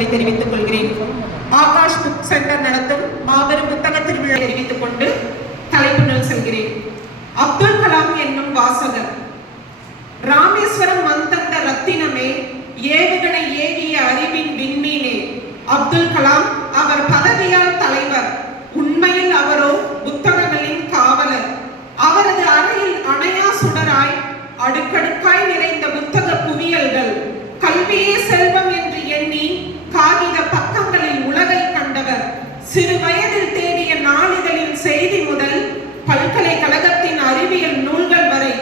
வாழ்த்துக்களை தெரிவித்துக் கொள்கிறேன். ஆகாஷ் புக் சென்டர் நடத்தும் மாபெரும் புத்தக திருவிழா தெரிவித்துக் கொண்டு தலைப்புடன் செல்கிறேன். அப்துல் கலாம் என்னும் வாசகர். ராமேஸ்வரம் மந்தந்த ரத்தினமே, ஏவுகணை ஏவிய அறிவின் விண்மீனே. அப்துல் கலாம் அவர் பதவியால் தலைவர், உண்மையில் அவரோ புத்தகங்களின் காவலர். அவரது அறையில் அணையா சுடராய் அடுக்கடுக்காய் நிறைந்த புத்தக குவியல்கள். கல்வியே செல்வம் என்று எண்ணி காகித பக்கங்களில் உலகை கண்டவர். சிறு வயதில் தேடிய நாளிதழின் செய்தி முதல் பல்கலைக்கழகத்தின் அறிவியல் நூல்கள் வரை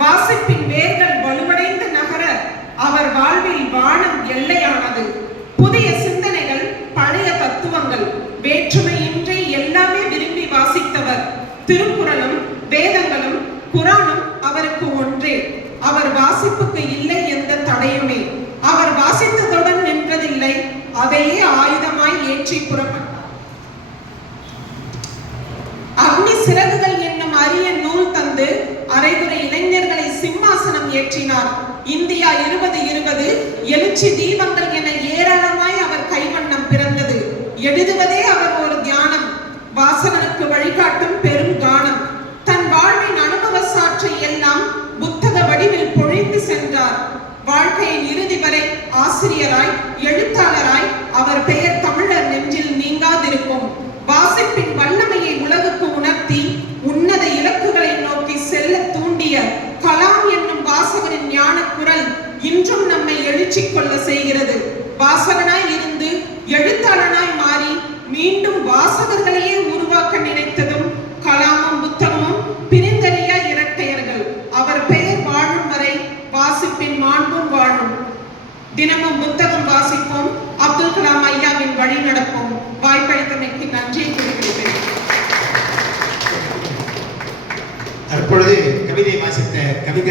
வாசிப்பின் வேர்கள் வலுவடைந்து நகர அவர் வாழ்வில் வானம் எல்லையானது. புதிய சிந்தனைகள், பழைய தத்துவங்கள், வேற்றுமையின்றி எல்லாமே விரும்பி வாசித்தவர். திருக்குறளும் வேதங்களும் குரானும் அவருக்கு ஒன்றே. அவர் வாசிப்புக்கு இல்லை எந்த தடையுமே. அவர் வாசித்ததுடன் நின்றதில்லை, அதையே ஆயுதமாய் ஏற்றி புறப்பட்டார். அக்னி சிறகுகள் என்னும் அரிய நூல் தந்து அரைகுறை இளைஞர்களை சிம்மாசனம் ஏற்றினார். இந்தியா 2020 எழுச்சி தீபங்கள் என ஏராளமாய் அவர் கைவண்ணம் பிறந்தது. எழுதுவதே அவர் ஒரு தியானம், வாசகனுக்கு வழிகாட்டும் பெரும் கானம். தன் வாழ்வின் அனுபவ சாற்றை எல்லாம் புத்தக வடிவில் பொழிந்து சென்றார். வாழ்க்கையின் இறுதி வரை ஆசிரியராய், எழுத்தாளராய் அவர் பெயர் தமிழர் நெஞ்சில் நீங்காதிருக்கும். வாசிப்பின் வல்லமையை உலகுக்கு உணர்த்தி உன்னத இலக்குகளை நோக்கி செல்ல தூண்டிய கலாம் என்னும் வாசகரின் ஞான குரல் இன்றும் நம்மை எழுச்சி கொள்ள செய்கிறது. வாசகனாய் இருந்து எழுத்தாளனாய் மாறி மீண்டும் வாசகர்களையே உருவாக்க நினைத்ததும் கலாமும் புத்தகமும் பிரிந்தறியா இரட்டையர்கள். அவர் பெயர் வாழும் வரை வாசிப்பின் மாண்பும் வாழும். தினமும் புத்தகம் வாசிப்போம், அப்துல் கலாம் ஐயாவின் வழி நடப்போம். வாய்ப்பளித்தமைக்கு நன்றி தெரிவிக்கிறேன். தற்பொழுது கவிதை வாசித்த கவிஞர்